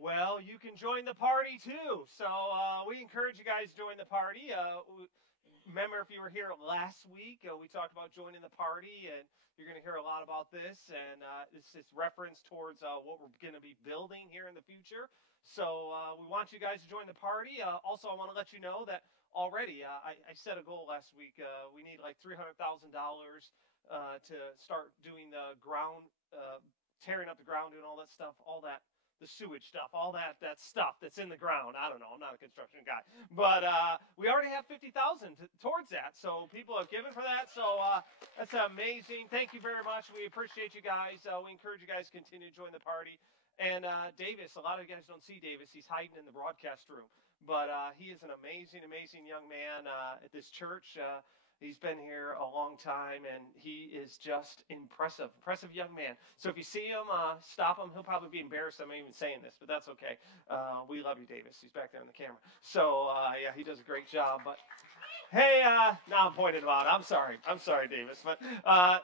Well, you can join the party too. So we encourage you guys to join the party. Remember, if you were here last week, we talked about joining the party, and you're going to hear a lot about this. And this is reference towards what we're going to be building here in the future. So we want you guys to join the party. Also, I want to let you know that already I set a goal last week. We need like $300,000 to start doing the ground, tearing up the ground, doing all that stuff, all that. The sewage stuff, all that stuff that's in the ground. I don't know. I'm not a construction guy, but we already have 50,000 towards that. So people have given for that. So that's amazing. Thank you very much. We appreciate you guys. We encourage you guys to continue to join the party. And Davis, a lot of you guys don't see Davis. He's hiding in the broadcast room, but he is an amazing, amazing young man at this church. He's been here a long time, and he is just impressive young man. So if you see him, stop him. He'll probably be embarrassed I'm even saying this, but that's okay. We love you, Davis. He's back there on the camera. So, yeah, he does a great job. But, hey, now I'm pointing him out. I'm sorry, Davis. But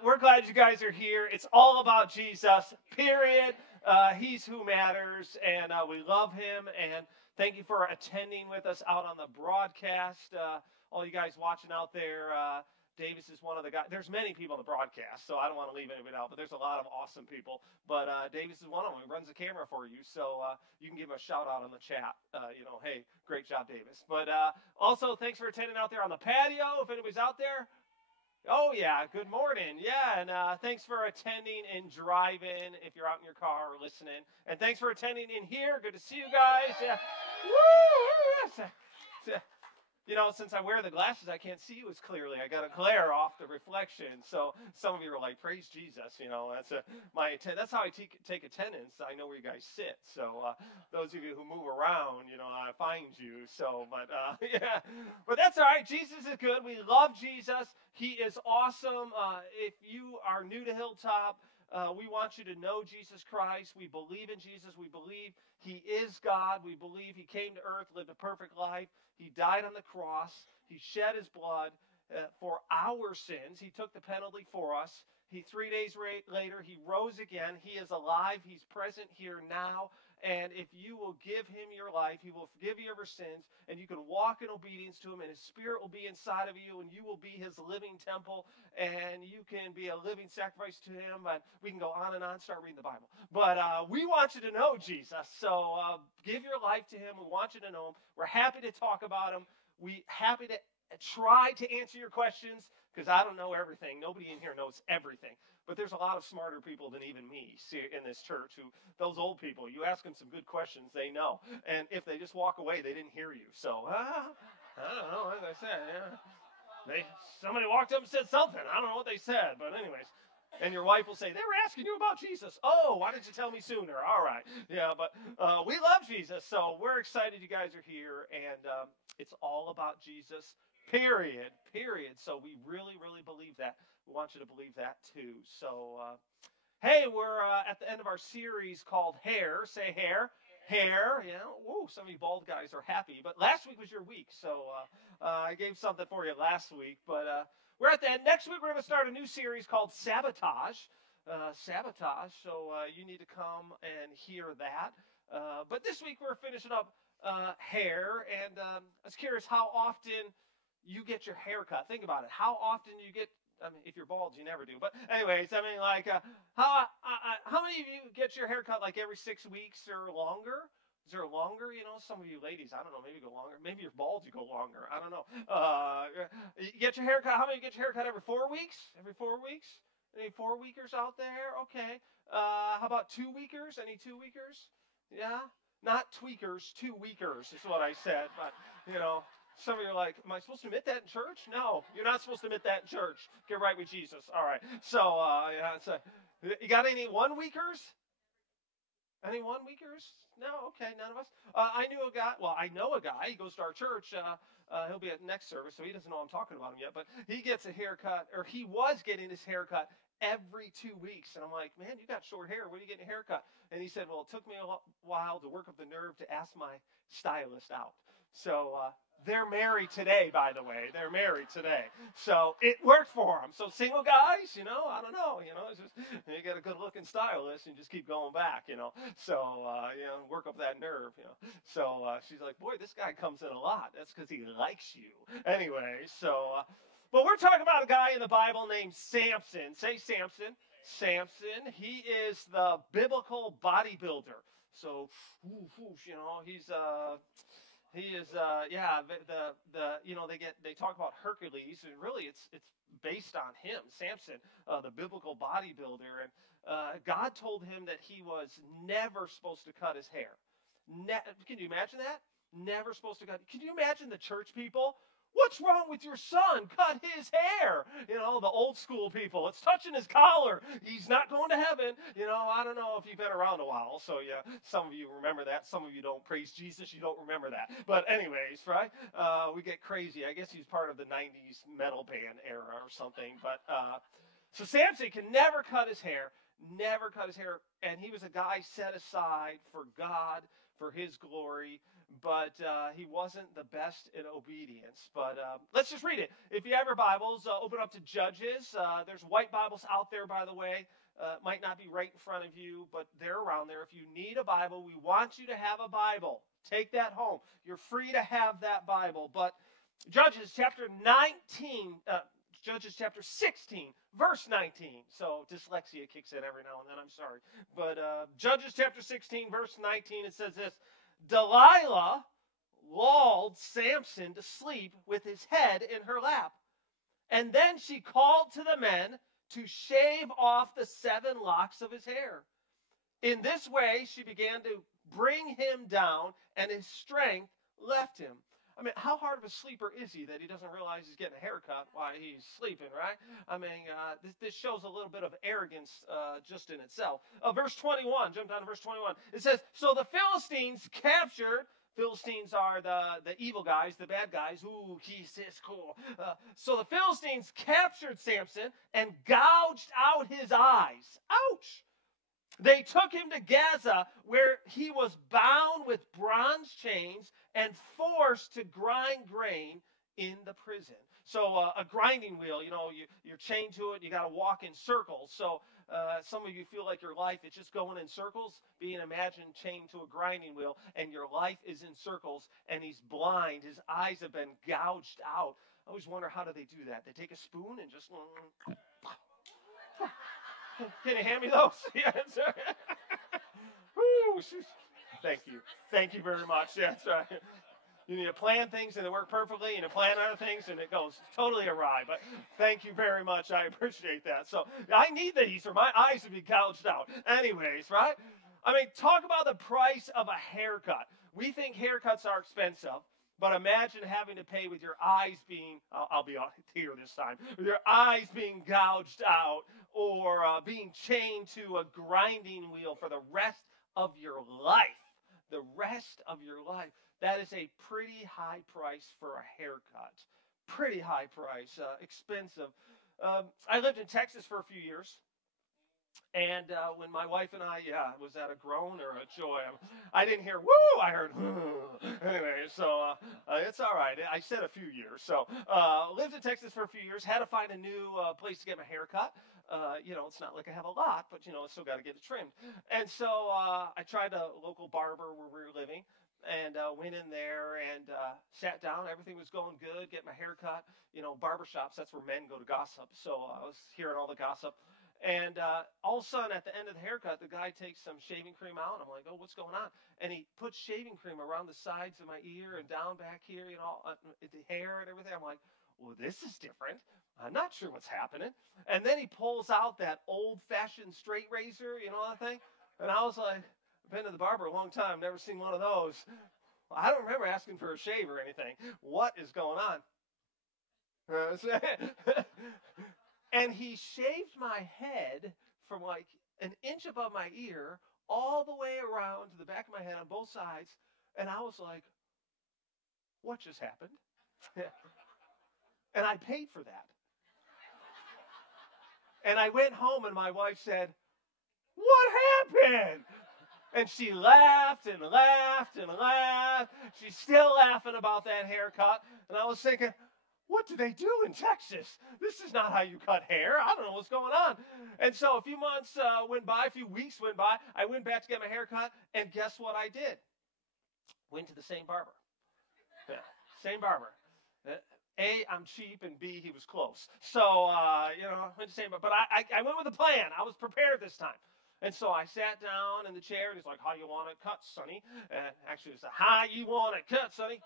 we're glad you guys are here. It's all about Jesus, period. He's who matters, and we love him. And thank you for attending with us out on the broadcast. All you guys watching out there, Davis is one of the guys. There's many people on the broadcast, so I don't want to leave anybody out, but there's a lot of awesome people. But Davis is one of them. He runs the camera for you, so you can give him a shout out on the chat. Hey, great job, Davis. But also, thanks for attending out there on the patio, if anybody's out there. Oh, yeah, good morning. Yeah, and thanks for attending and driving if you're out in your car or listening. And thanks for attending in here. Good to see you guys. Yeah. Woo! Since I wear the glasses, I can't see you as clearly. I got a glare off the reflection. So some of you are like, praise Jesus. That's how I take attendance. I know where you guys sit. So those of you who move around, I find you. So, but yeah, but that's all right. Jesus is good. We love Jesus. He is awesome. If you are new to Hilltop, we want you to know Jesus Christ. We believe in Jesus. We believe he is God. We believe he came to earth, lived a perfect life. He died on the cross. He shed his blood for our sins. He took the penalty for us. 3 days later, he rose again. He is alive. He's present here now. And if you will give him your life, he will forgive you of your sins, and you can walk in obedience to him, and his spirit will be inside of you, and you will be his living temple, and you can be a living sacrifice to him. And we can go on and on, start reading the Bible. But we want you to know Jesus, so give your life to him. We want you to know him. We're happy to talk about him. We're happy to try to answer your questions, because I don't know everything. Nobody in here knows everything. But there's a lot of smarter people than even me in this church. Those old people, you ask them some good questions, they know. And if they just walk away, they didn't hear you. So, I don't know, as I said, yeah. Somebody walked up and said something. I don't know what they said, but anyways. And your wife will say, they were asking you about Jesus. Oh, why didn't you tell me sooner? All right. Yeah, but we love Jesus, so we're excited you guys are here. And it's all about Jesus, period. So we really, really believe that. We want you to believe that too. So, hey, we're at the end of our series called Hair. Say hair. Hair. Yeah. Whoa, some of you bald guys are happy. But last week was your week, so I gave something for you last week. But we're at the end. Next week, we're going to start a new series called Sabotage. Sabotage. So you need to come and hear that. But this week, we're finishing up hair. And I was curious how often you get your hair cut. Think about it. How often do you get, if you're bald, you never do. But anyways, how many of you get your hair cut like every 6 weeks or longer? Is there longer? Some of you ladies, I don't know, maybe go longer. Maybe you're bald, you go longer. I don't know. You get your hair cut. How many get your hair cut every 4 weeks? Every 4 weeks? Any 4-weekers out there? Okay. How about 2-weekers? Any 2-weekers? Yeah? Not tweakers, 2-weekers is what I said. But, some of you are like, am I supposed to admit that in church? No, you're not supposed to admit that in church. Get right with Jesus. All right. So, you got any 1-weekers? Any 1-weekers? No? Okay, none of us. I know a guy. He goes to our church. He'll be at the next service, so he doesn't know I'm talking about him yet. But he gets a haircut, or he was getting his haircut every 2 weeks. And I'm like, man, you got short hair. When are you getting a haircut? And he said, well, it took me a while to work up the nerve to ask my stylist out. So They're married today, by the way. They're married today. So it worked for them. So single guys, I don't know. It's just, you get a good-looking stylist and just keep going back. So, work up that nerve. So she's like, boy, this guy comes in a lot. That's because he likes you. Anyway, so, but we're talking about a guy in the Bible named Samson. Say Samson. Samson. He is the biblical bodybuilder. So, he's he is, they talk about Hercules, and really it's based on him, Samson, the biblical bodybuilder, and God told him that he was never supposed to cut his hair. Can you imagine that? Never supposed to cut. Can you imagine the church people? What's wrong with your son? Cut his hair. The old school people. It's touching his collar. He's not going to heaven. I don't know if you've been around a while. So, yeah, some of you remember that. Some of you don't. Praise Jesus, you don't remember that. But anyways, right? We get crazy. I guess he's part of the 90s metal band era or something. But so Samson can never cut his hair. Never cut his hair. And he was a guy set aside for God, for his glory. But he wasn't the best in obedience. But let's just read it. If you have your Bibles, open up to Judges. There's white Bibles out there, by the way. Might not be right in front of you, but they're around there. If you need a Bible, we want you to have a Bible. Take that home. You're free to have that Bible. But Judges chapter 19, Judges chapter 16, verse 19. So dyslexia kicks in every now and then. I'm sorry. But Judges chapter 16, verse 19, it says this. Delilah lulled Samson to sleep with his head in her lap. And then she called to the men to shave off the 7 locks of his hair. In this way, she began to bring him down, and his strength left him. I mean, how hard of a sleeper is he that he doesn't realize he's getting a haircut while he's sleeping, right? I mean, this shows a little bit of arrogance just in itself. Verse 21, jump down to verse 21. It says, so the Philistines captured, Philistines are the evil guys, the bad guys. Ooh, he's this cool. So the Philistines captured Samson and gouged out his eyes. Ouch! They took him to Gaza, where he was bound with bronze chains and forced to grind grain in the prison. So a grinding wheel, you're chained to it. You got to walk in circles. So some of you feel like your life is just going in circles. Imagine chained to a grinding wheel, and your life is in circles, and he's blind. His eyes have been gouged out. I always wonder, how do they do that? They take a spoon and just... Can you hand me those? Yeah, Woo, thank you. Thank you very much. Yeah, that's right. You need to plan things and they work perfectly, and you plan other things and it goes totally awry. But thank you very much. I appreciate that. So I need these or my eyes would be gouged out. Anyways, right? I mean, talk about the price of a haircut. We think haircuts are expensive. But imagine having to pay with your eyes being, I'll be here this time, with your eyes being gouged out, or being chained to a grinding wheel for the rest of your life. The rest of your life. That is a pretty high price for a haircut. Pretty high price, expensive. I lived in Texas for a few years. And when my wife and I, was that a groan or a joy? I didn't hear woo, I heard anyway, so it's all right. I said a few years. So lived in Texas for a few years, had to find a new place to get my hair cut. It's not like I have a lot, but, I still got to get it trimmed. And so I tried a local barber where we were living, and went in there and sat down. Everything was going good, get my hair cut. Barbershops, that's where men go to gossip. So I was hearing all the gossip. And all of a sudden, at the end of the haircut, the guy takes some shaving cream out. I'm like, oh, what's going on? And he puts shaving cream around the sides of my ear and down back here, the hair and everything. I'm like, well, this is different. I'm not sure what's happening. And then he pulls out that old-fashioned straight razor, that thing. And I was like, I've been to the barber a long time, never seen one of those. I don't remember asking for a shave or anything. What is going on? And he shaved my head from like an inch above my ear all the way around to the back of my head on both sides. And I was like, what just happened? And I paid for that. And I went home and my wife said, what happened? And she laughed and laughed and laughed. She's still laughing about that haircut. And I was thinking, what do they do in Texas? This is not how you cut hair. I don't know what's going on. And so a few months went by, a few weeks went by. I went back to get my hair cut, and guess what I did? Went to the same barber. Yeah, same barber. A, I'm cheap, and B, he was close. So, went to the same barber. But I went with a plan. I was prepared this time. And so I sat down in the chair, and he's like, how you want it cut, Sonny? Actually, it's how you want it cut, Sonny?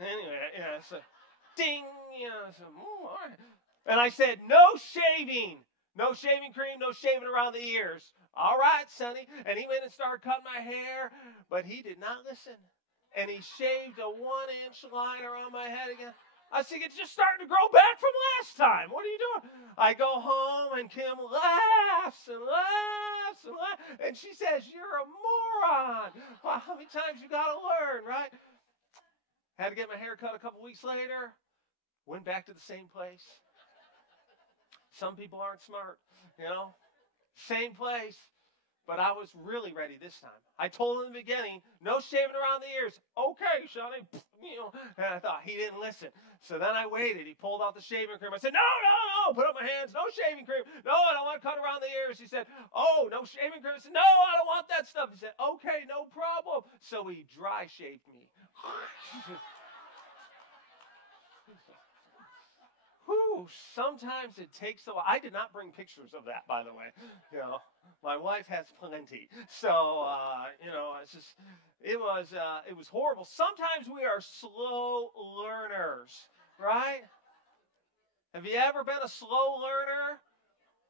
Anyway, yeah, so ding, so, all right. And I said, no shaving. No shaving cream, no shaving around the ears. All right, Sonny. And he went and started cutting my hair, but he did not listen. And he shaved a 1-inch line around my head again. I said, it's just starting to grow back from last time. What are you doing? I go home, and Kim laughs and laughs and laughs. And she says, you're a moron. Well, how many times you got to learn, right? Had to get my hair cut a couple weeks later. Went back to the same place. Some people aren't smart, Same place. But I was really ready this time. I told him in the beginning, no shaving around the ears. Okay, Sonny. And I thought, he didn't listen. So then I waited. He pulled out the shaving cream. I said, no. Put up my hands. No shaving cream. No, I don't want to cut around the ears. He said, oh, no shaving cream. I said, no, I don't want that stuff. He said, okay, no problem. So he dry shaved me. Whew, sometimes it takes a while. I did not bring pictures of that, by the way. My wife has plenty. So, it's just, it was horrible. Sometimes we are slow learners, right? Have you ever been a slow learner?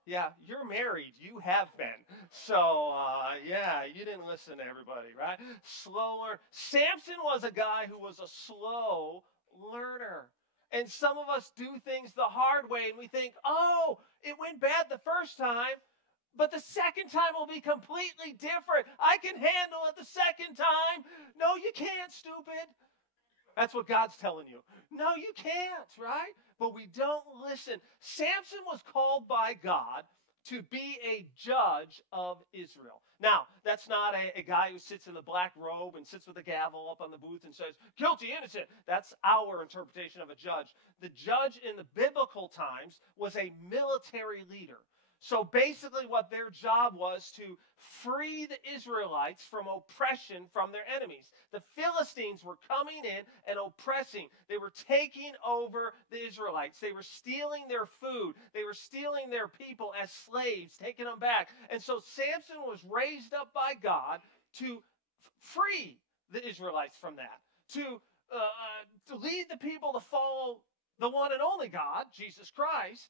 Yeah, you're married. You have been. So, you didn't listen to everybody, right? Slow learner. Samson was a guy who was a slow learner. And some of us do things the hard way, and we think, oh, it went bad the first time, but the second time will be completely different. I can handle it the second time. No, you can't, stupid. That's what God's telling you. No, you can't, right? But we don't listen. Samson was called by God to be a judge of Israel. Now, that's not a guy who sits in the black robe and sits with a gavel up on the booth and says, guilty, innocent. That's our interpretation of a judge. The judge in the biblical times was a military leader. So basically what their job was to free the Israelites from oppression from their enemies. The Philistines were coming in and oppressing. They were taking over the Israelites. They were stealing their food. They were stealing their people as slaves, taking them back. And so Samson was raised up by God to free the Israelites from that, to lead the people to follow the one and only God, Jesus Christ,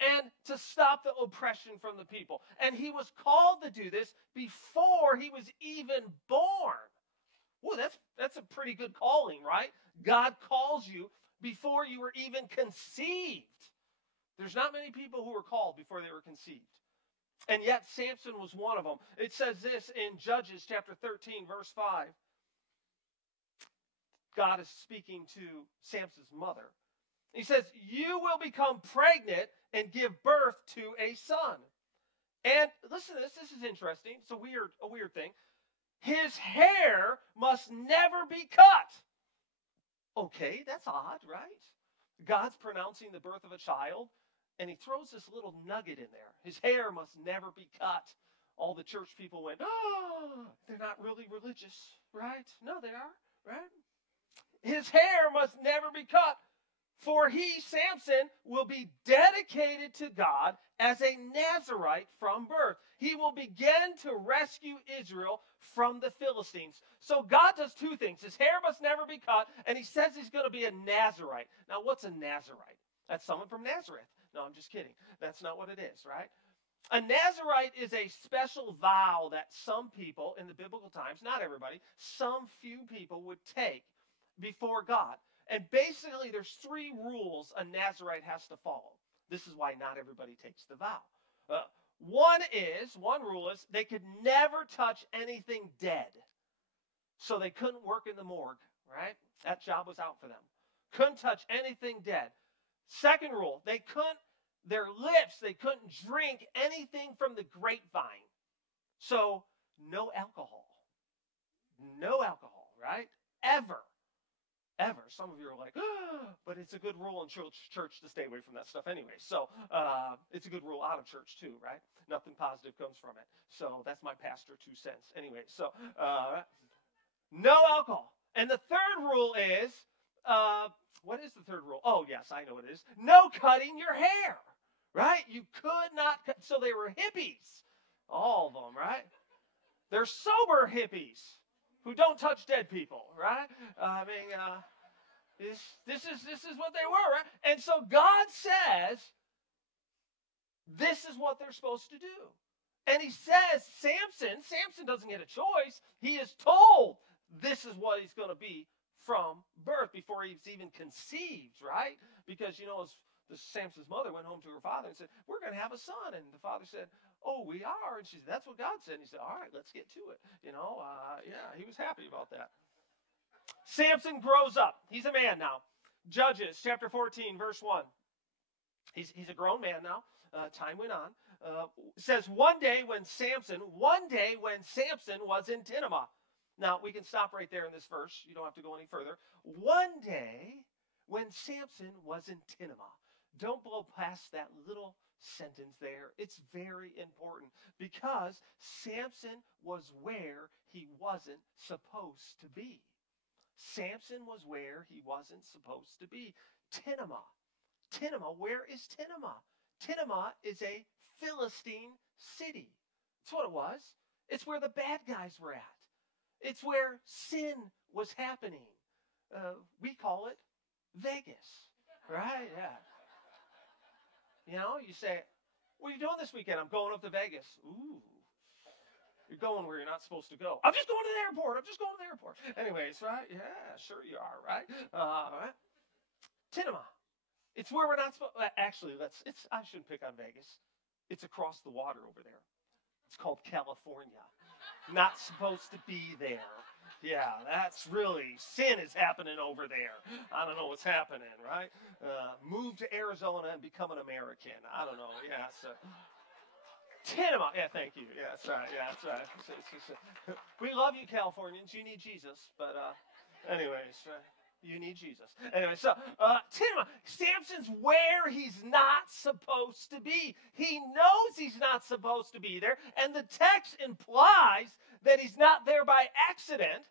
and to stop the oppression from the people. And he was called to do this before he was even born. Well, that's a pretty good calling, right? God calls you before you were even conceived. There's not many people who were called before they were conceived. And yet Samson was one of them. It says this in Judges chapter 13, verse 5. God is speaking to Samson's mother. He says, you will become pregnant and give birth to a son. And listen to this. This is interesting. It's a weird thing. His hair must never be cut. Okay, that's odd, right? God's pronouncing the birth of a child, and he throws this little nugget in there. His hair must never be cut. All the church people went, oh, they're not really religious, right? No, they are, right? His hair must never be cut. For he, Samson, will be dedicated to God as a Nazirite from birth. He will begin to rescue Israel from the Philistines. So God does two things. His hair must never be cut, and he says he's going to be a Nazirite. Now, what's a Nazirite? That's someone from Nazareth. No, I'm just kidding. That's not what it is, right? A Nazirite is a special vow that some people in the biblical times, not everybody, some few people would take before God. And basically, there's three rules a Nazirite has to follow. This is why not everybody takes the vow. One rule is they could never touch anything dead. So they couldn't work in the morgue, right? That job was out for them. Couldn't touch anything dead. Second rule, they couldn't drink anything from the grapevine. So no alcohol. No alcohol, right? Ever. Ever. Some of you are like, but it's a good rule in church to stay away from that stuff anyway. So it's a good rule out of church too, right? Nothing positive comes from it. So that's my pastor 2 cents. Anyway, so no alcohol. And the third rule is, what is the third rule? Oh, yes, I know what it is. No cutting your hair, right? You could not cut. So they were hippies, all of them, right? They're sober hippies who don't touch dead people, right? I mean, this is what they were, right? And so God says, this is what they're supposed to do. And he says, Samson doesn't get a choice. He is told this is what he's going to be from birth before he's even conceived, right? Because, Samson's mother went home to her father and said, we're going to have a son. And the father said, oh, we are. And she said, that's what God said. And he said, all right, let's get to it. Yeah, he was happy about that. Samson grows up. He's a man now. Judges chapter 14, verse 1. He's a grown man now. Time went on. It says, one day when Samson was in Tinamah. Now, we can stop right there in this verse. You don't have to go any further. One day when Samson was in Tinamah. Don't blow past that little sentence there. It's very important because Samson was where he wasn't supposed to be. Samson was where he wasn't supposed to be. Tinamah. Tinamah, where is Tinamah? Tinamah is a Philistine city. That's what it was. It's where the bad guys were at. It's where sin was happening. We call it Vegas, right? Yeah. You say, what are you doing this weekend? I'm going up to Vegas. Ooh. You're going where you're not supposed to go. I'm just going to the airport. Anyways, right? Yeah, sure you are, right? Right? Tinamah. It's where we're not supposed. Actually, I shouldn't pick on Vegas. It's across the water over there. It's called California. Not supposed to be there. Yeah, that's really, sin is happening over there. I don't know what's happening, right? Move to Arizona and become an American. I don't know. Yeah, so. Tinamah. Yeah, thank you. Yeah, that's right. Yeah, that's right. We love you, Californians. You need Jesus. But anyways, you need Jesus. Anyway, so Tinamah. Samson's where he's not supposed to be. He knows he's not supposed to be there. And the text implies that he's not there by accident.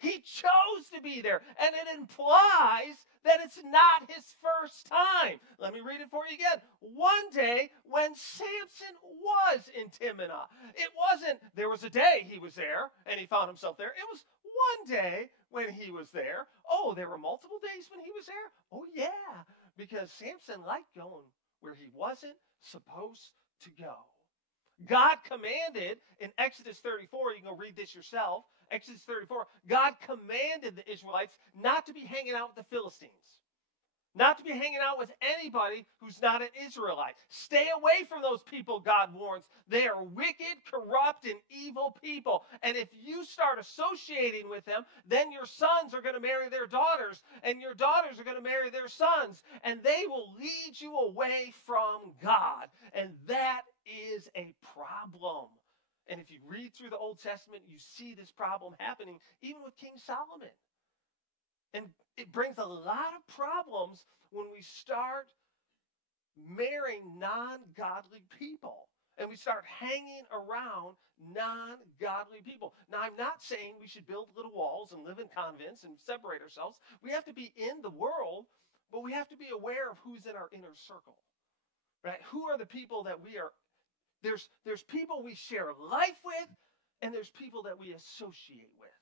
He chose to be there. And it implies that it's not his first time. Let me read it for you again. One day when Samson was in Timnah, it wasn't, there was a day he was there and he found himself there. It was one day when he was there. Oh, there were multiple days when he was there? Oh, yeah, because Samson liked going where he wasn't supposed to go. God commanded in Exodus 34, you can go read this yourself, Exodus 34, God commanded the Israelites not to be hanging out with the Philistines, not to be hanging out with anybody who's not an Israelite. Stay away from those people, God warns. They are wicked, corrupt, and evil people. And if you start associating with them, then your sons are going to marry their daughters, and your daughters are going to marry their sons, and they will lead you away from God. And that is a problem. And if you read through the Old Testament, you see this problem happening even with King Solomon. And it brings a lot of problems when we start marrying non-godly people. And we start hanging around non-godly people. Now, I'm not saying we should build little walls and live in convents and separate ourselves. We have to be in the world, but we have to be aware of who's in our inner circle. Right? Who are the people that we are? There's people we share life with, and there's people that we associate with.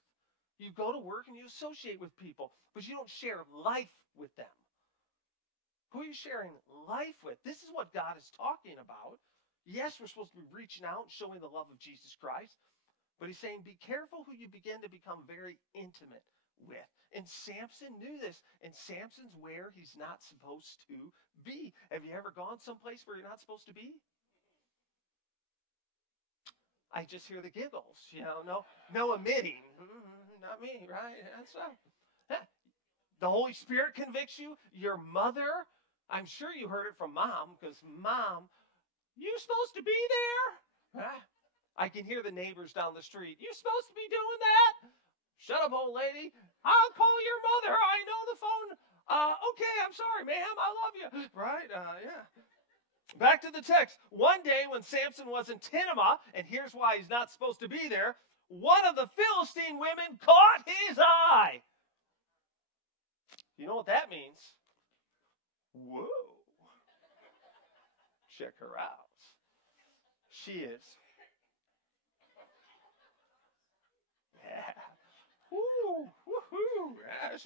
You go to work and you associate with people, but you don't share life with them. Who are you sharing life with? This is what God is talking about. Yes, we're supposed to be reaching out, showing the love of Jesus Christ, but he's saying be careful who you begin to become very intimate with. And Samson knew this, and Samson's where he's not supposed to be. Have you ever gone someplace where you're not supposed to be? I just hear the giggles, no admitting. Not me, right? That's the Holy Spirit convicts you. Your mother, I'm sure you heard it from mom, because mom, you supposed to be there? Right? I can hear the neighbors down the street. You supposed to be doing that? Shut up, old lady. I'll call your mother. I know the phone. Okay, I'm sorry, ma'am. I love you. Right? Yeah. Back to the text. One day when Samson was in Tinamah, and here's why he's not supposed to be there, one of the Philistine women caught his eye. You know what that means? Whoa. Check her out. She is. Yeah. Woo, woohoo. Yeah,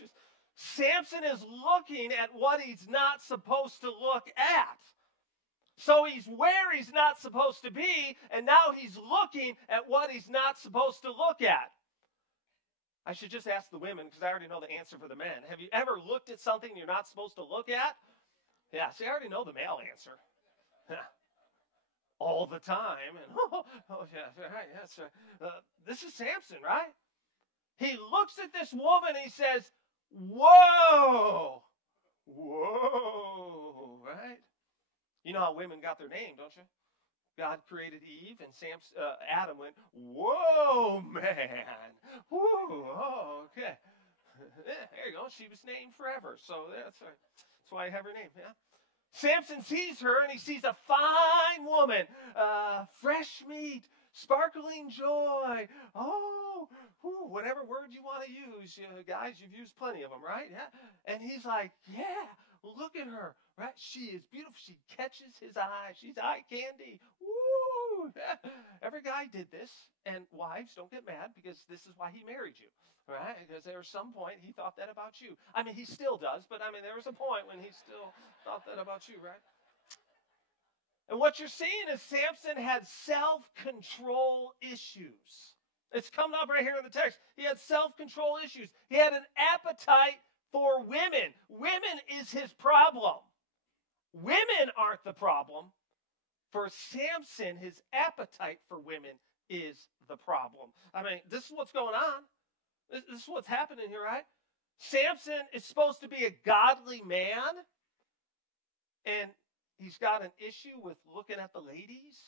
Samson is looking at what he's not supposed to look at. So he's where he's not supposed to be, and now he's looking at what he's not supposed to look at. I should just ask the women, because I already know the answer for the men. Have you ever looked at something you're not supposed to look at? Yeah, see, I already know the male answer. All the time. And, yeah, right, yes. This is Samson, right? He looks at this woman and he says, whoa, whoa, right? You know how women got their name, don't you? God created Eve, and Adam went, whoa, man. Whoa, oh, okay. There you go. She was named forever. So that's why I have her name. Yeah. Samson sees her, and he sees a fine woman, fresh meat, sparkling joy. Oh, whatever word you want to use. Guys, you've used plenty of them, right? Yeah. And he's like, yeah, look at her. Right? She is beautiful. She catches his eye. She's eye candy. Woo! Every guy did this. And wives, don't get mad, because this is why he married you. Right? Because there was some point he thought that about you. I mean, he still does, but I mean, there was a point when he still thought that about you, right? And what you're seeing is Samson had self-control issues. It's coming up right here in the text. He had self-control issues. He had an appetite for women. Women is his problem. Women aren't the problem. For Samson, his appetite for women is the problem. I mean, this is what's going on. This is what's happening here, right? Samson is supposed to be a godly man, and he's got an issue with looking at the ladies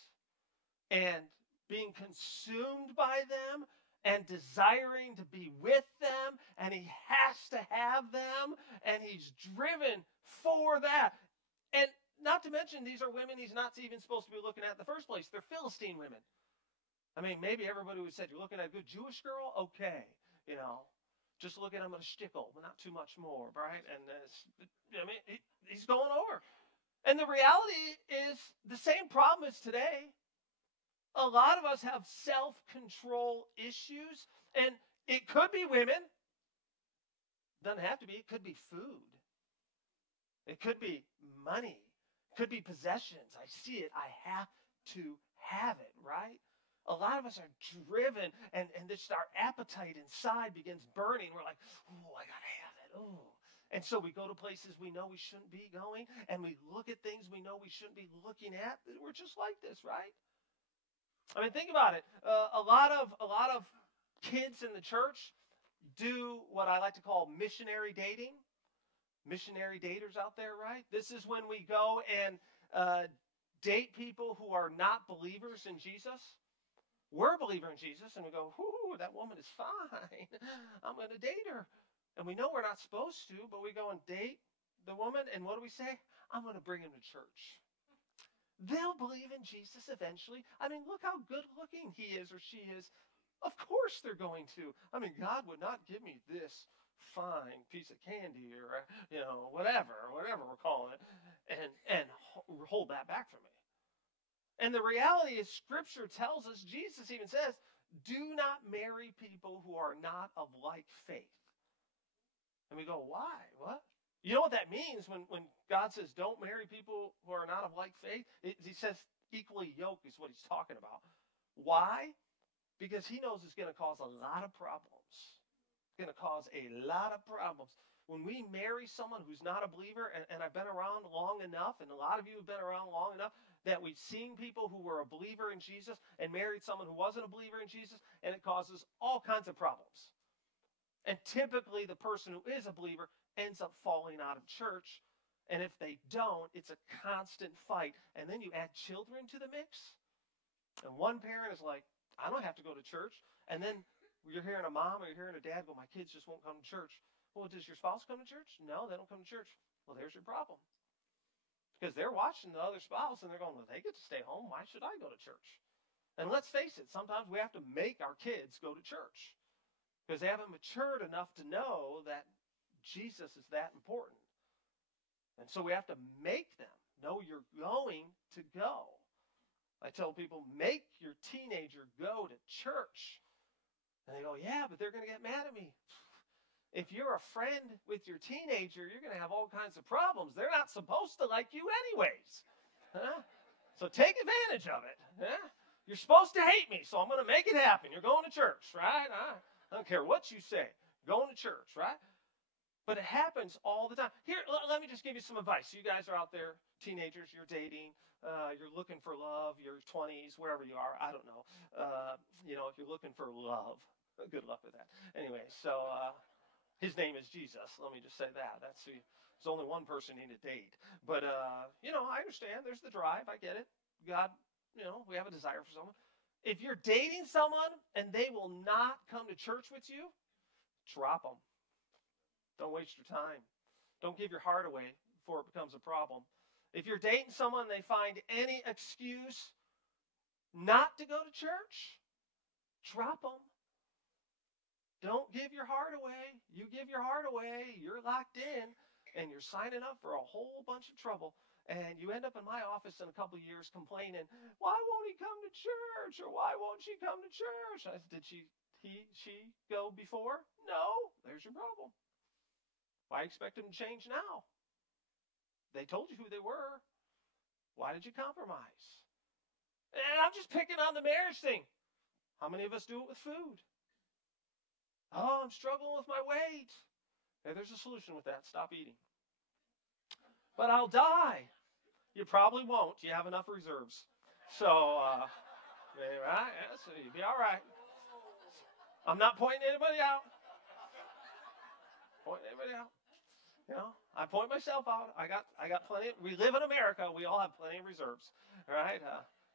and being consumed by them and desiring to be with them, and he has to have them, and he's driven for that. And not to mention, these are women he's not even supposed to be looking at in the first place. They're Philistine women. I mean, maybe everybody would have said, you're looking at a good Jewish girl? Okay. You know, just look at him with a shtickle, but not too much more, right? And he's going over. And the reality is the same problem as today. A lot of us have self-control issues, and it could be women. Doesn't have to be. It could be food. It could be money. It could be possessions. I see it. I have to have it, right? A lot of us are driven, and just our appetite inside begins burning. We're like, ooh, I got to have it. Ooh. And so we go to places we know we shouldn't be going, and we look at things we know we shouldn't be looking at. We're just like this, right? I mean, think about it. A lot of kids in the church do what I like to call missionary dating. Missionary daters out there, right? This is when we go and date people who are not believers in Jesus. We're a believer in Jesus, and we go, whoo, that woman is fine. I'm going to date her. And we know we're not supposed to, but we go and date the woman, and what do we say? I'm going to bring him to church. They'll believe in Jesus eventually. I mean, look how good looking he is or she is. Of course they're going to. I mean, God would not give me this fine piece of candy or, whatever we're calling it, and hold that back from me. And the reality is, Scripture tells us, Jesus even says, do not marry people who are not of like faith. And we go, why? What? You know what that means when God says don't marry people who are not of like faith? He says equally yoked is what he's talking about. Why? Because he knows it's going to cause a lot of problems. It's going to cause a lot of problems. When we marry someone who's not a believer, and I've been around long enough, and a lot of you have been around long enough, that we've seen people who were a believer in Jesus and married someone who wasn't a believer in Jesus, and it causes all kinds of problems. And typically the person who is a believer ends up falling out of church. And if they don't, it's a constant fight. And then you add children to the mix. And one parent is like, I don't have to go to church. And then you're hearing a mom or you're hearing a dad go, my kids just won't come to church. Well, does your spouse come to church? No, they don't come to church. Well, there's your problem. Because they're watching the other spouse and they're going, well, they get to stay home. Why should I go to church? And let's face it, sometimes we have to make our kids go to church because they haven't matured enough to know that Jesus is that important. And so we have to make them know you're going to go. I tell people, make your teenager go to church. And they go, yeah, but they're going to get mad at me. If you're a friend with your teenager, you're going to have all kinds of problems. They're not supposed to like you anyways. Huh? So take advantage of it. Huh? You're supposed to hate me, so I'm going to make it happen. You're going to church, right? I don't care what you say. Going to church, right? But it happens all the time. Here, let me just give you some advice. You guys are out there, teenagers, you're dating, you're looking for love, you're 20s, wherever you are, I don't know. If you're looking for love, good luck with that. Anyway, so his name is Jesus. Let me just say that. There's only one person you need to date. But, I understand. There's the drive. I get it. God, we have a desire for someone. If you're dating someone and they will not come to church with you, drop them. Don't waste your time. Don't give your heart away before it becomes a problem. If you're dating someone and they find any excuse not to go to church, drop them. Don't give your heart away. You give your heart away, you're locked in, and you're signing up for a whole bunch of trouble. And you end up in my office in a couple of years complaining, why won't he come to church? Or why won't she come to church? I said, did she go before? No. There's your problem. Why expect them to change now? They told you who they were. Why did you compromise? And I'm just picking on the marriage thing. How many of us do it with food? Oh, I'm struggling with my weight. Hey, there's a solution with that. Stop eating. But I'll die. You probably won't. You have enough reserves. So, right? So you'll be all right. I'm not pointing anybody out. I point myself out. I got plenty. We live in America. We all have plenty of reserves, right?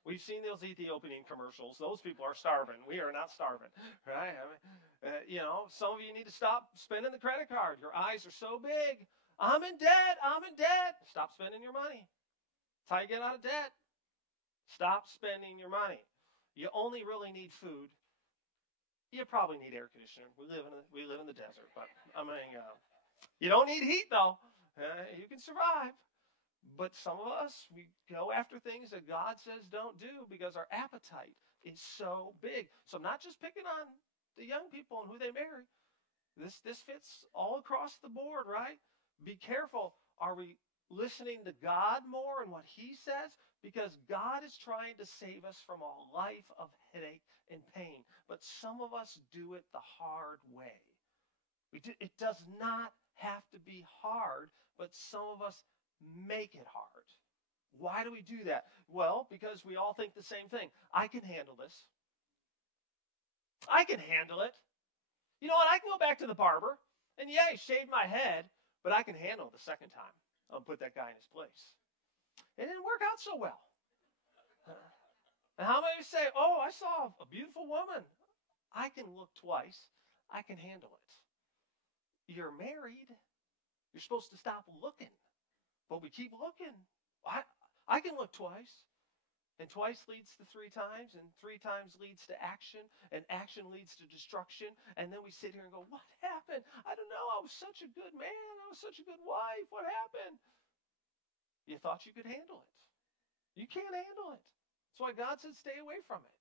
We've seen those Ethiopian commercials. Those people are starving. We are not starving, right? Some of you need to stop spending the credit card. Your eyes are so big. I'm in debt. Stop spending your money. That's how you get out of debt. Stop spending your money. You only really need food. You probably need air conditioner. We live in the desert, but you don't need heat though. You can survive. But some of us, we go after things that God says don't do because our appetite is so big. So I'm not just picking on the young people and who they marry. This fits all across the board, right? Be careful. Are we listening to God more and what he says? Because God is trying to save us from a life of headache and pain. But some of us do it the hard way. It does not have to be hard, but some of us make it hard. Why do we do that? Well, because we all think the same thing. I can handle this. I can handle it. You know what? I can go back to the barber, and yeah, he shaved my head, but I can handle it the second time. I'll put that guy in his place. It didn't work out so well. And how many say, oh, I saw a beautiful woman. I can look twice. I can handle it. You're married. You're supposed to stop looking. But we keep looking. I can look twice. And twice leads to 3 times. And 3 times leads to action. And action leads to destruction. And then we sit here and go, what happened? I don't know. I was such a good man. I was such a good wife. What happened? You thought you could handle it. You can't handle it. That's why God said stay away from it.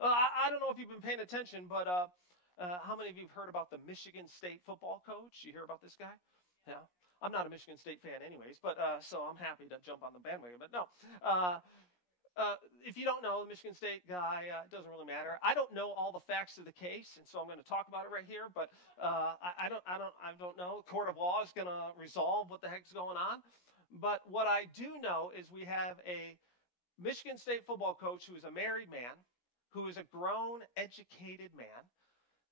I don't know if you've been paying attention, but how many of you have heard about the Michigan State football coach? You hear about this guy? Yeah. I'm not a Michigan State fan anyways, but so I'm happy to jump on the bandwagon. But no, if you don't know, the Michigan State guy, it doesn't really matter. I don't know all the facts of the case, and so I'm going to talk about it right here. But I don't know. The court of law is going to resolve what the heck's going on. But what I do know is we have a Michigan State football coach who is a married man, who is a grown, educated man,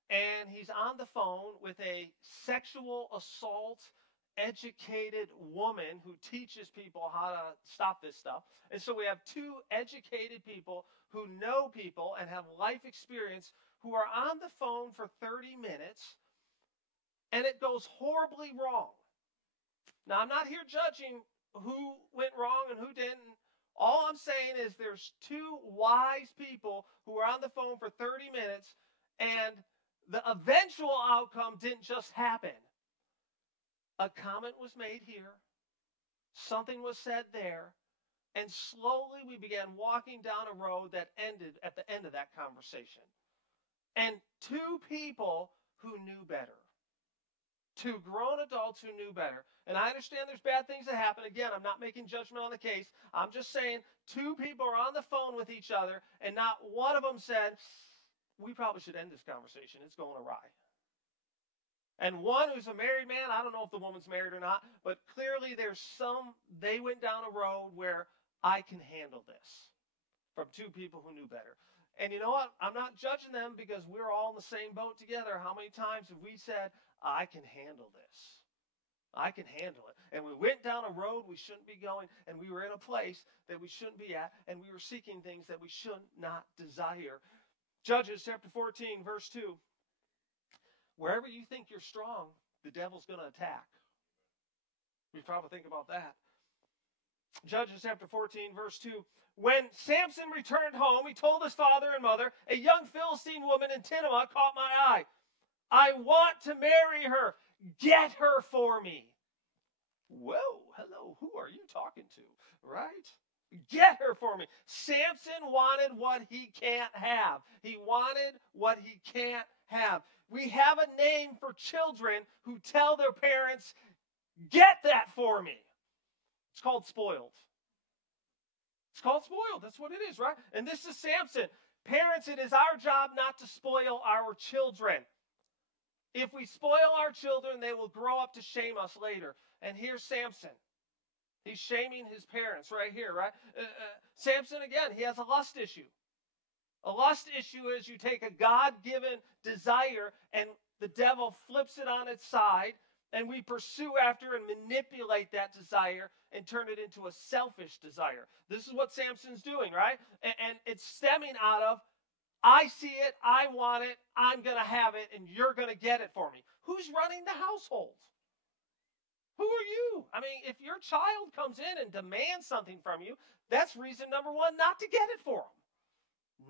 and he's on the phone with a sexual assault educated woman who teaches people how to stop this stuff. And so we have 2 educated people who know people and have life experience who are on the phone for 30 minutes and it goes horribly wrong. Now, I'm not here judging who went wrong and who didn't. All I'm saying is there's two wise people who were on the phone for 30 minutes and the eventual outcome didn't just happen. A comment was made here. Something was said there. And slowly we began walking down a road that ended at the end of that conversation. And two people who knew better. Two grown adults who knew better. And I understand there's bad things that happen. Again, I'm not making judgment on the case. I'm just saying two people are on the phone with each other and not one of them said, we probably should end this conversation. It's going awry. And one who's a married man, I don't know if the woman's married or not, but clearly they went down a road where I can handle this from two people who knew better. And you know what? I'm not judging them because we're all in the same boat together. How many times have we said, I can handle this? I can handle it. And we went down a road we shouldn't be going, and we were in a place that we shouldn't be at, and we were seeking things that we should not desire. Judges chapter 14, verse 2. Wherever you think you're strong, the devil's going to attack. We probably think about that. Judges chapter 14, verse 2. When Samson returned home, he told his father and mother, a young Philistine woman in Tinamah caught my eye. I want to marry her. Get her for me. Whoa, hello, who are you talking to? Right? Get her for me. Samson wanted what he can't have. He wanted what he can't have. We have a name for children who tell their parents, get that for me. It's called spoiled. It's called spoiled. That's what it is, right? And this is Samson. Parents, it is our job not to spoil our children. If we spoil our children, they will grow up to shame us later. And here's Samson. He's shaming his parents right here, right? Samson, again, he has a lust issue. A lust issue is you take a God-given desire and the devil flips it on its side and we pursue after and manipulate that desire and turn it into a selfish desire. This is what Samson's doing, right? And it's stemming out of, I see it, I want it, I'm going to have it, and you're going to get it for me. Who's running the household? Who are you? I mean, if your child comes in and demands something from you, that's reason number one not to get it for them.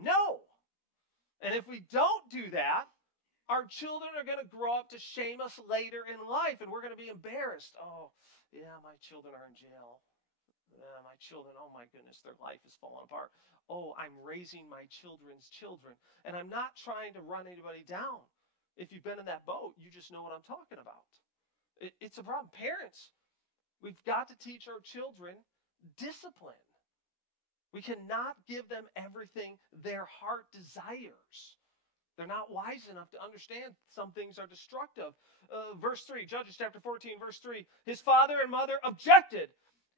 No. And if we don't do that, our children are going to grow up to shame us later in life, and we're going to be embarrassed. Oh, yeah, my children are in jail. My children, oh my goodness, their life is falling apart. Oh, I'm raising my children's children. And I'm not trying to run anybody down. If you've been in that boat, you just know what I'm talking about. It's a problem. Parents, we've got to teach our children discipline. We cannot give them everything their heart desires. They're not wise enough to understand some things are destructive. Verse 3, Judges chapter 14, verse 3. His father and mother objected.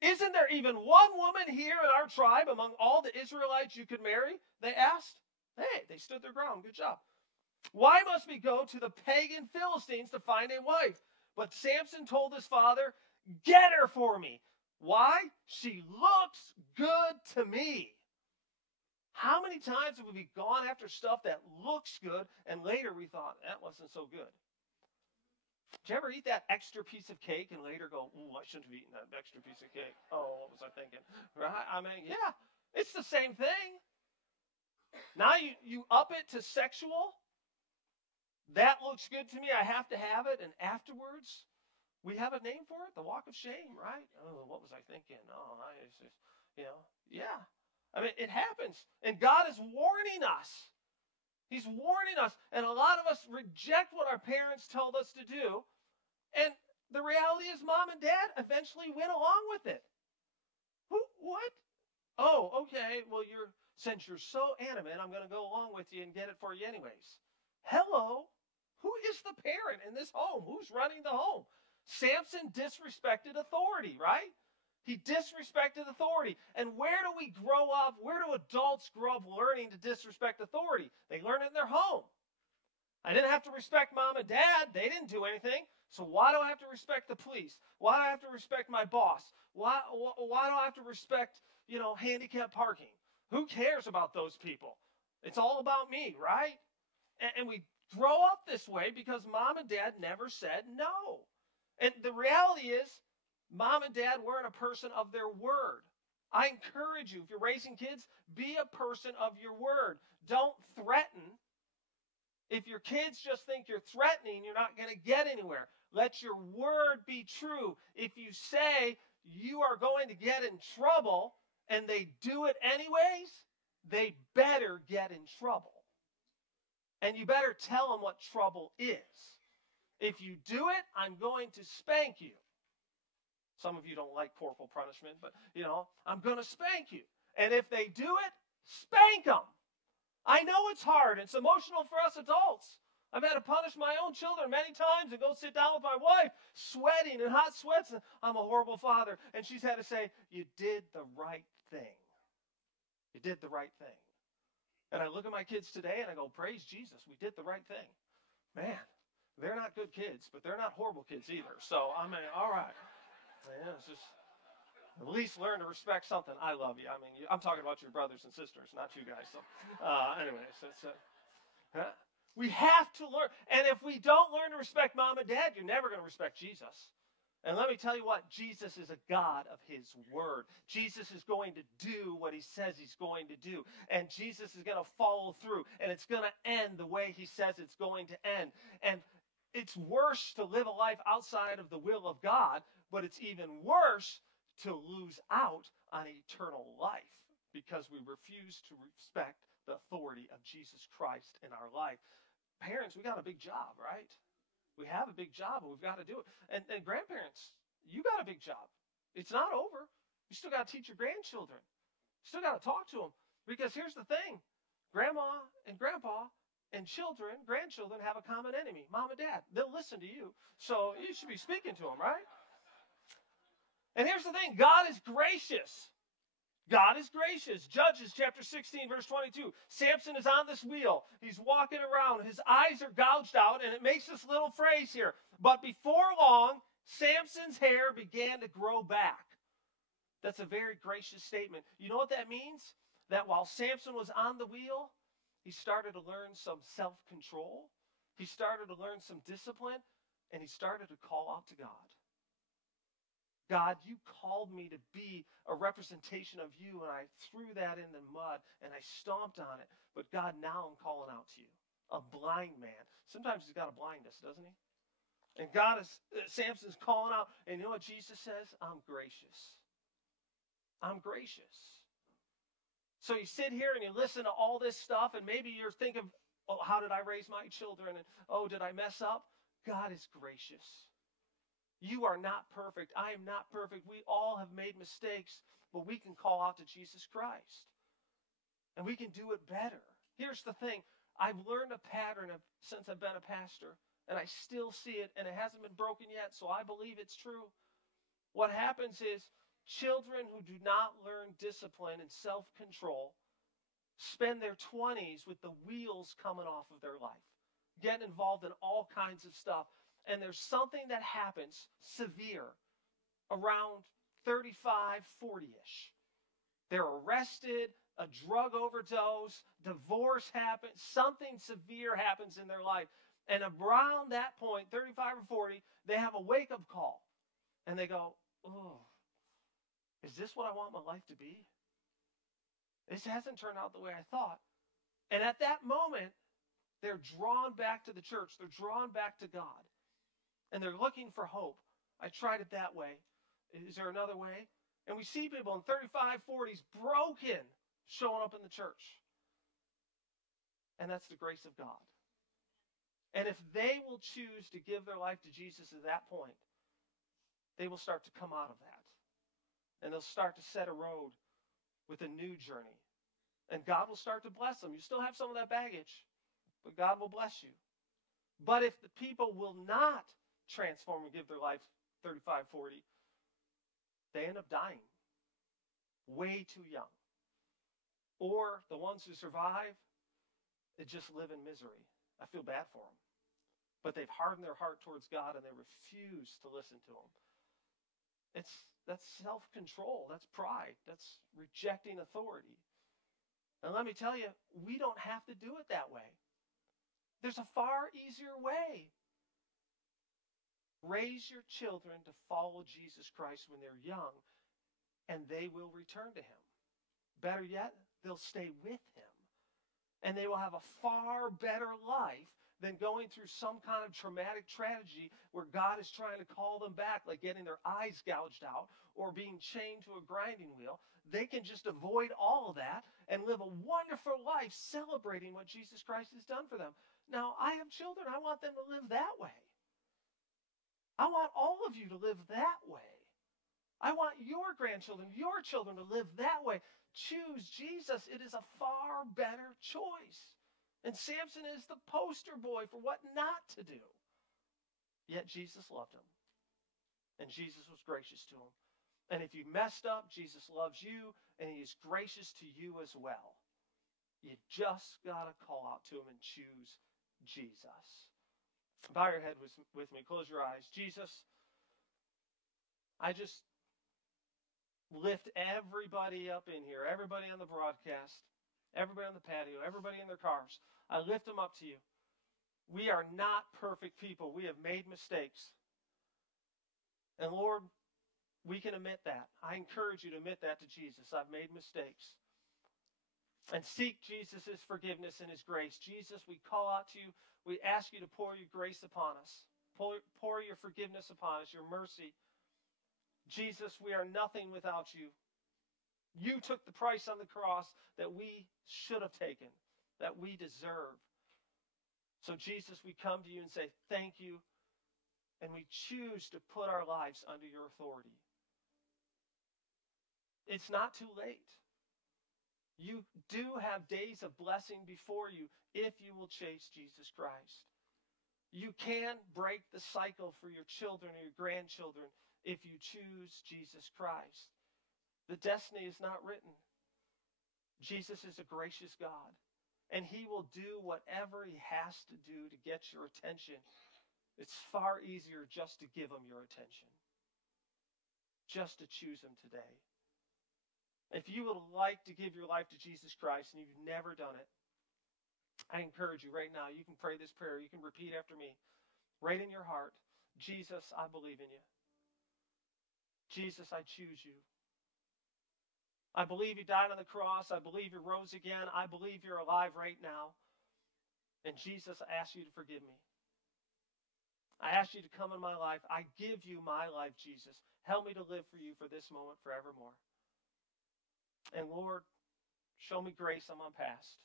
Isn't there even one woman here in our tribe among all the Israelites you could marry? They asked. Hey, they stood their ground. Good job. Why must we go to the pagan Philistines to find a wife? But Samson told his father, get her for me. Why? She looks good to me. How many times have we gone after stuff that looks good and later we thought, that wasn't so good? Did you ever eat that extra piece of cake and later go, ooh, I shouldn't have eaten that extra piece of cake. Oh, what was I thinking? Right? I mean, yeah, it's the same thing. Now you up it to sexual. That looks good to me. I have to have it. And afterwards, we have a name for it, the walk of shame, right? Oh, what was I thinking? Oh, yeah. I mean, it happens. And God is warning us. He's warning us. And a lot of us reject what our parents told us to do. And the reality is mom and dad eventually went along with it. What? Oh, okay. Well, since you're so animate, I'm going to go along with you and get it for you anyways. Hello? Who is the parent in this home? Who's running the home? Samson disrespected authority, right? He disrespected authority. And where do we grow up? Where do adults grow up learning to disrespect authority? They learn it in their home. I didn't have to respect mom and dad. They didn't do anything. So why do I have to respect the police? Why do I have to respect my boss? Why do I have to respect, handicap parking? Who cares about those people? It's all about me, right? And we grow up this way because mom and dad never said no. And the reality is, mom and dad weren't a person of their word. I encourage you, if you're raising kids, be a person of your word. Don't threaten. If your kids just think you're threatening, you're not going to get anywhere. Let your word be true. If you say you are going to get in trouble and they do it anyways, they better get in trouble. And you better tell them what trouble is. If you do it, I'm going to spank you. Some of you don't like corporal punishment, but, I'm going to spank you. And if they do it, spank them. I know it's hard. It's emotional for us adults. I've had to punish my own children many times and go sit down with my wife, sweating in hot sweats. And I'm a horrible father. And she's had to say, you did the right thing. You did the right thing. And I look at my kids today and I go, praise Jesus, we did the right thing. Man, they're not good kids, but they're not horrible kids either. So, all right. Yeah, it's just, at least learn to respect something. I love you. I'm talking about your brothers and sisters, not you guys. So, anyways, we have to learn. And if we don't learn to respect mom and dad, you're never going to respect Jesus. And let me tell you what, Jesus is a God of his word. Jesus is going to do what he says he's going to do. And Jesus is going to follow through. And it's going to end the way he says it's going to end. And it's worse to live a life outside of the will of God, but it's even worse to lose out on eternal life because we refuse to respect the authority of Jesus Christ in our life. Parents, we got a big job, right? We have a big job, and we've got to do it. And grandparents, you got a big job. It's not over. You still got to teach your grandchildren. You still got to talk to them. Because here's the thing. Grandma and grandpa and grandchildren have a common enemy, mom and dad. They'll listen to you. So you should be speaking to them, right? And here's the thing. God is gracious. God is gracious. Judges chapter 16, verse 22. Samson is on this wheel. He's walking around. His eyes are gouged out, and it makes this little phrase here. But before long, Samson's hair began to grow back. That's a very gracious statement. You know what that means? That while Samson was on the wheel, he started to learn some self-control. He started to learn some discipline, and he started to call out to God. God, you called me to be a representation of you, and I threw that in the mud, and I stomped on it. But God, now I'm calling out to you. A blind man. Sometimes he's got a blindness, doesn't he? And Samson's calling out, and you know what Jesus says? I'm gracious. I'm gracious. So you sit here and you listen to all this stuff, and maybe you're thinking, oh, how did I raise my children? And, oh, did I mess up? God is gracious. You are not perfect. I am not perfect. We all have made mistakes, but we can call out to Jesus Christ. And we can do it better. Here's the thing. I've learned a pattern since I've been a pastor, and I still see it, and it hasn't been broken yet, so I believe it's true. What happens is children who do not learn discipline and self-control spend their 20s with the wheels coming off of their life, getting involved in all kinds of stuff. And there's something that happens severe around 35, 40-ish. They're arrested, a drug overdose, divorce happens, something severe happens in their life. And around that point, 35 or 40, they have a wake-up call. And they go, oh, is this what I want my life to be? This hasn't turned out the way I thought. And at that moment, they're drawn back to the church. They're drawn back to God. And they're looking for hope. I tried it that way. Is there another way? And we see people in 35, 40s broken showing up in the church. And that's the grace of God. And if they will choose to give their life to Jesus at that point, they will start to come out of that. And they'll start to set a road with a new journey. And God will start to bless them. You still have some of that baggage, but God will bless you. But if the people will not transform and give their life 35, 40, they end up dying way too young. Or the ones who survive, they just live in misery. I feel bad for them. But they've hardened their heart towards God and they refuse to listen to him. That's self-control. That's pride. That's rejecting authority. And let me tell you, we don't have to do it that way. There's a far easier way. Raise your children to follow Jesus Christ when they're young, and they will return to him. Better yet, they'll stay with him. And they will have a far better life than going through some kind of traumatic tragedy where God is trying to call them back, like getting their eyes gouged out or being chained to a grinding wheel. They can just avoid all of that and live a wonderful life celebrating what Jesus Christ has done for them. Now, I have children. I want them to live that way. I want all of you to live that way. I want your grandchildren, your children to live that way. Choose Jesus. It is a far better choice. And Samson is the poster boy for what not to do. Yet Jesus loved him. And Jesus was gracious to him. And if you messed up, Jesus loves you, and he is gracious to you as well. You just got to call out to him and choose Jesus. Bow your head with me. Close your eyes. Jesus, I just lift everybody up in here, everybody on the broadcast, everybody on the patio, everybody in their cars. I lift them up to you. We are not perfect people. We have made mistakes. And Lord, we can admit that. I encourage you to admit that to Jesus. I've made mistakes. And seek Jesus' forgiveness and his grace. Jesus, we call out to you. We ask you to pour your grace upon us. Pour your forgiveness upon us, your mercy. Jesus, we are nothing without you. You took the price on the cross that we should have taken, that we deserve. So Jesus, we come to you and say thank you, and we choose to put our lives under your authority. It's not too late. You do have days of blessing before you if you will chase Jesus Christ. You can break the cycle for your children or your grandchildren if you choose Jesus Christ. The destiny is not written. Jesus is a gracious God, and he will do whatever he has to do to get your attention. It's far easier just to give him your attention, just to choose him today. If you would like to give your life to Jesus Christ and you've never done it, I encourage you right now, you can pray this prayer. You can repeat after me. Right in your heart, Jesus, I believe in you. Jesus, I choose you. I believe you died on the cross. I believe you rose again. I believe you're alive right now. And Jesus, I ask you to forgive me. I ask you to come in my life. I give you my life, Jesus. Help me to live for you for this moment forevermore. And Lord, show me grace on my past.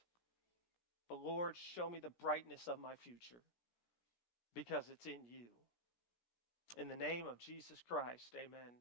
But Lord, show me the brightness of my future, because it's in you. In the name of Jesus Christ, amen.